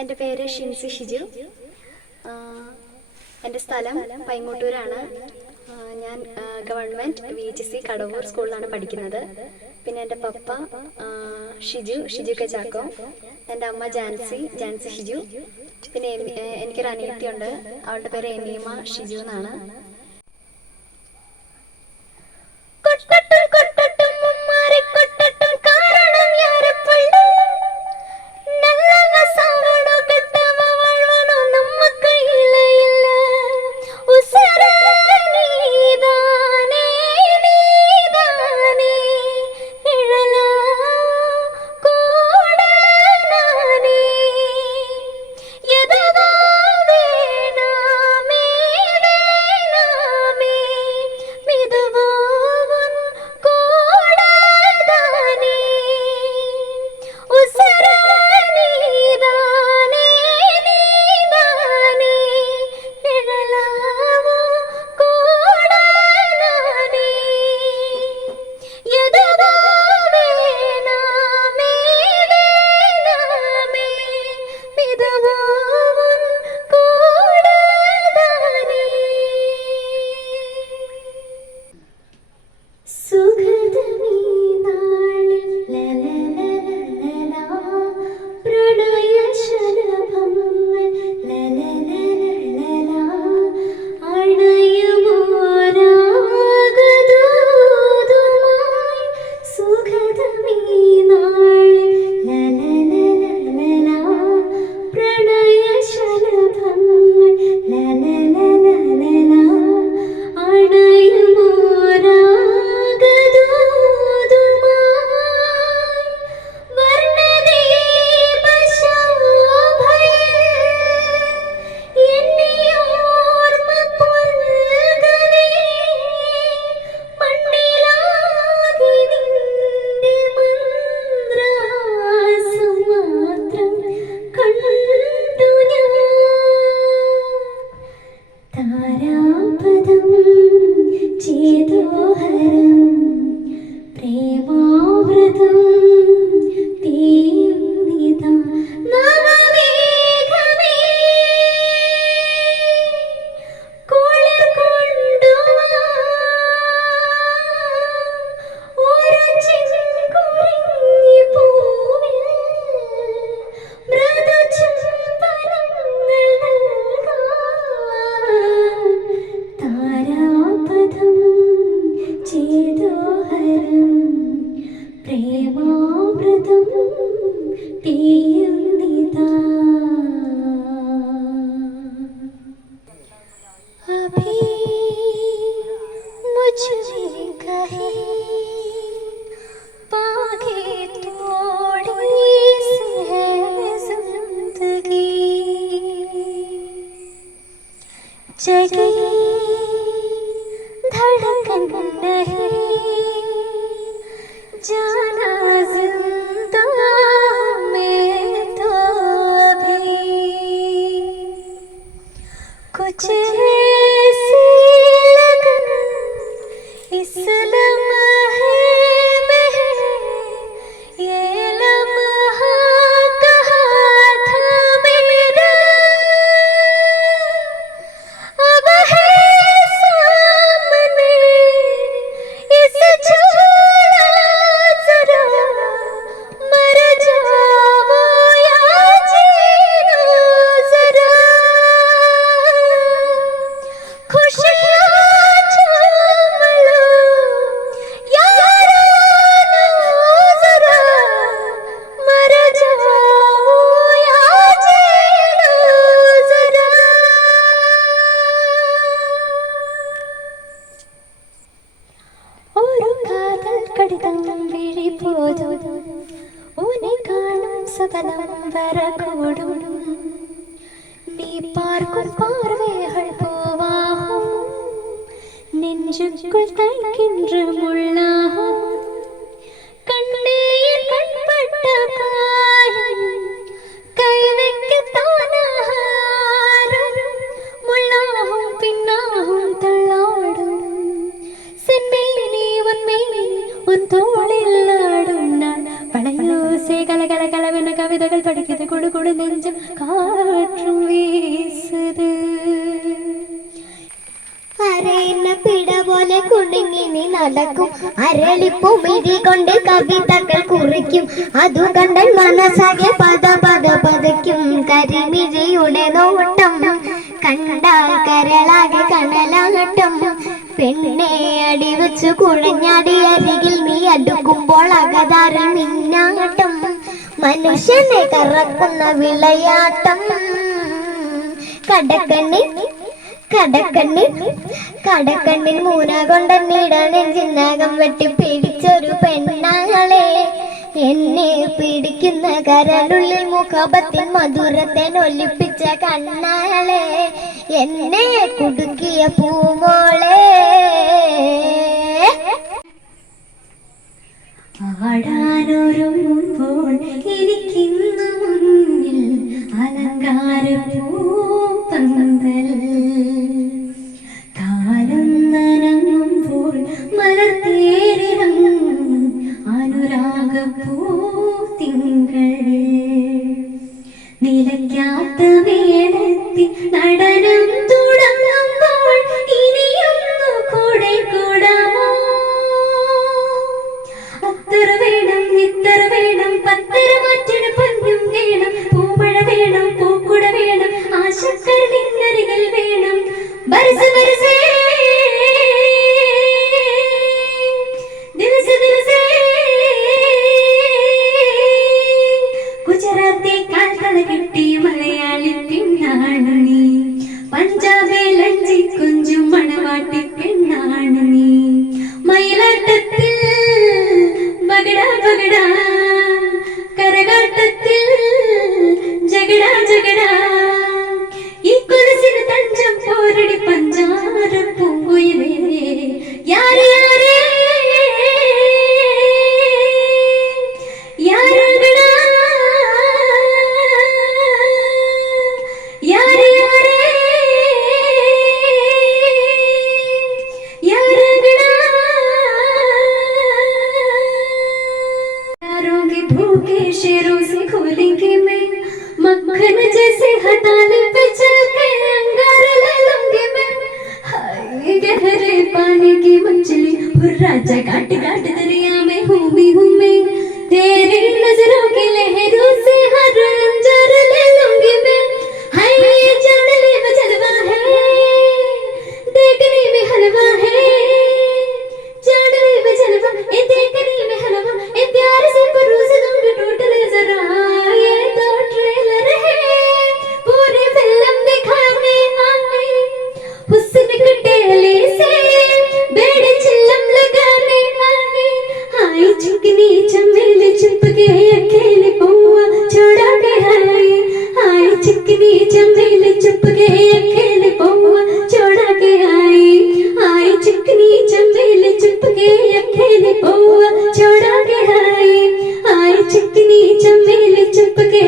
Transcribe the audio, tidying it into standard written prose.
എൻ്റെ പേര് ഷിൻസി ഷിജു. എൻ്റെ സ്ഥലം പൈങ്ങോട്ടൂരാണ്. ഞാൻ ഗവൺമെൻറ് VHSC കടവൂർ സ്കൂളിലാണ് പഠിക്കുന്നത്. പിന്നെ എൻ്റെ പപ്പ ഷിജു കെ ചാക്കോ, എൻ്റെ അമ്മ ജാൻസി ഷിജു. പിന്നെ എനിക്കൊരു അനിയത്തിയുണ്ട്, അവളുടെ പേര് എമീമ ഷിജു എന്നാണ്. जगी धड़कन नहीं जाना जिंदा में तो अभी कुछ ऐसी लगन इस लम्हे में है, ये लम्हा कहाँ था मेरा, अब है सामने इस झूला जरा, मर जाओ या जीना जरा, खुशियाँ चूम लो याराना जरा, मर जाओ या जीना जरा. ഒരു കാതൽ കടിതം വിഴിപ്പോതും ഉന്നെ കാണും സകലം വരകൂടും നീ പാർക്കും പാർവേകൾ പോവാകും നെഞ്ചുക്കുள் தைக்கின்ற முள்ளாகும் கண்ணீர் கண்பட்ட காயம் கை வைக்கத்தானாரும் முள்ளாகும் பின்னாகும் தள்ளாடும் செம்மேனி உன்மேனி உன் தோளில் ஆடும் நான் பழையோசை கலகல கலவென கவிதைகள் படிக்கிறது குடு குடு நெஞ்சம் காற்றும் வீசுது. അരയുന്ന പിട പോലെ കുടുങ്ങി നീ നടക്കും, അരളിപ്പുമിഴി കൊണ്ട് കവിതകൾ കുറിക്കും, അതു കണ്ടാൽ മനസ്സാകെ പത പത പതയ്ക്കും. കരിമിഴിയുടെ നോട്ടം കണ്ടാൽ കരളാകെ കനലാട്ടം, പെണ്ണെ അടിവെച്ചു കുഴഞ്ഞാടി അരികിൽ നീ അടുക്കുമ്പോൾ അകതാരിൽ മിന്നാട്ടം, മനുഷ്യനെ കറക്കുന്ന വിളയാട്ടം. കടക്കണ്ണിൽ മൂന കൊണ്ടെന്നിട നെഞ്ചിനകം വെട്ടി പിടിച്ചൊരു പെണ്ണാളെ, എന്നെ പിടിക്കുന്ന കരളുള്ളിൽ മുഖപത്തിൽ മധുരത്തെ ഒലിപ്പിച്ച കണ്ണാളെ, എന്നെ കുടുക്കിയ പൂമോളെ. ആടാനൊരുങ്ങുമ്പോൾ എനിക്കിന്നു മുന്നിൽ അലങ്കാര പൂപ്പന്തൽ, കാലം നനങ്ങുമ്പോൾ മലർത്തേരിറങ്ങും അനുരാഗ പൂത്തിങ്കൾ, നിലയ്ക്കാത്ത വേളത്തിൽ നടനം തുടങ്ങുമ്പോൾ ഇനിയൊന്നു കൂടെ കൂടാമോ? അത്തറ വേണം ഇത്തറ വേണം പത്തര മാറ്റിന് പൊന്നും വേണം, പൂമഴ വേണം പൂക്കുട വേണം ആശക്കര നിന്നരികൾ വേണം. ബരസ ബരസേ ദിവസ ദിവസേ ഗുജറാത്തി കാൽത്തള കിട്ടിയ മലയാളി പെണ്ണാണ് നീ, പഞ്ചാബിൽ ലഞ്ചി കുഞ്ചും മണവാട്ടി പെണ്ണാണ് നീ, മയിലാട്ടത്തിൽ ബഗടാ ബഗടാ കരകാട്ടത്തിൽ ജഗടാ ജഗടാ, ഈ കൊലസിന് തഞ്ചം പോരടി പഞ്ചാര പൂങ്കുയിലേ യാരേ യാരേ യാരഗടാ യാരേ യാരേ യാരഗടാ. भूखे शेरों से खोलेंगे मैं, मक्खन जैसे हथाले पे चल के अंगार ले लूंगी मैं. हाय गहरे पानी की मछली और राजा काट काट दरिया में हूँ मैं, तेरी नजरों की लहरों से हर अंजार ले लूंगी मैं. हाय ये चांदनी में जलवा है, देखने में हलवा है, चांदनी में जलवा ये देखने में हलवा, ये प्यार से परोस दूंगी टोटल जरा, ये तो ट्रेलर है पूरी फिल्म दिखाने आए, हुस्न के टेले से बेड़े चिल्लम लगाने आए. हाय चिकनी चमेली चुप के अकेले पौआ छोड़ा के आए, हाय चिकनी चमेली चुप के अकेले पौआ छोड़ा के आए, हाय चिकनी चमेली चुप के अकेले पौआ छोड़ा के आए, हाय चिकनी चमेली चुप के